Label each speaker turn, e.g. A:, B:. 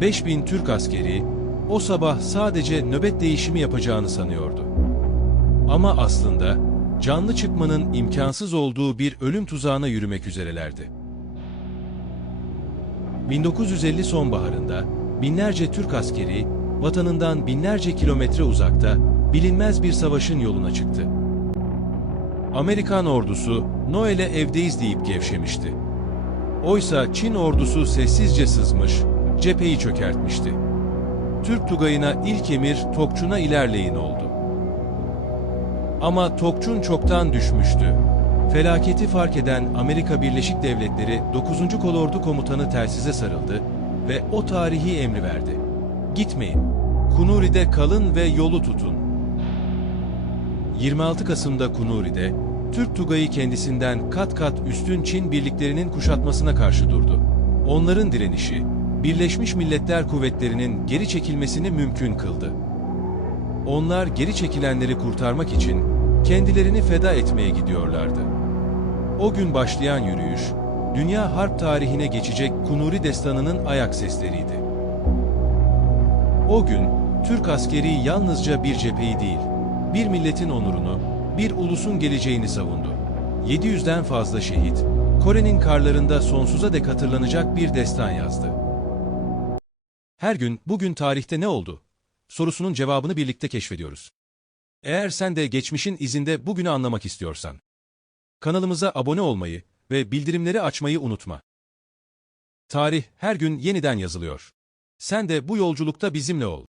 A: 5000 Türk askeri o sabah sadece nöbet değişimi yapacağını sanıyordu. Ama aslında canlı çıkmanın imkansız olduğu bir ölüm tuzağına yürümek üzerelerdi. 1950 sonbaharında binlerce Türk askeri vatanından binlerce kilometre uzakta bilinmez bir savaşın yoluna çıktı. Amerikan ordusu Noel'e evdeyiz deyip gevşemişti. Oysa Çin ordusu sessizce sızmış, cepheyi çökertmişti. Türk Tugayı'na ilk emir Tokçun'a ilerleyin oldu. Ama Tokçun çoktan düşmüştü. Felaketi fark eden Amerika Birleşik Devletleri 9. Kolordu Komutanı telsize sarıldı ve o tarihi emri verdi. Gitmeyin, Kunuri'de kalın ve yolu tutun. 26 Kasım'da Kunuri'de, Türk Tugayı kendisinden kat kat üstün Çin birliklerinin kuşatmasına karşı durdu. Onların direnişi, Birleşmiş Milletler Kuvvetleri'nin geri çekilmesini mümkün kıldı. Onlar geri çekilenleri kurtarmak için kendilerini feda etmeye gidiyorlardı. O gün başlayan yürüyüş, dünya harp tarihine geçecek Kunuri Destanı'nın ayak sesleriydi. O gün Türk askeri yalnızca bir cepheyi değil, bir milletin onurunu, bir ulusun geleceğini savundu. 700'den fazla şehit, Kore'nin karlarında sonsuza dek hatırlanacak bir destan yazdı. Her gün bugün tarihte ne oldu? Sorusunun cevabını birlikte keşfediyoruz. Eğer sen de geçmişin izinde bugünü anlamak istiyorsan, kanalımıza abone olmayı ve bildirimleri açmayı unutma. Tarih her gün yeniden yazılıyor. Sen de bu yolculukta bizimle ol.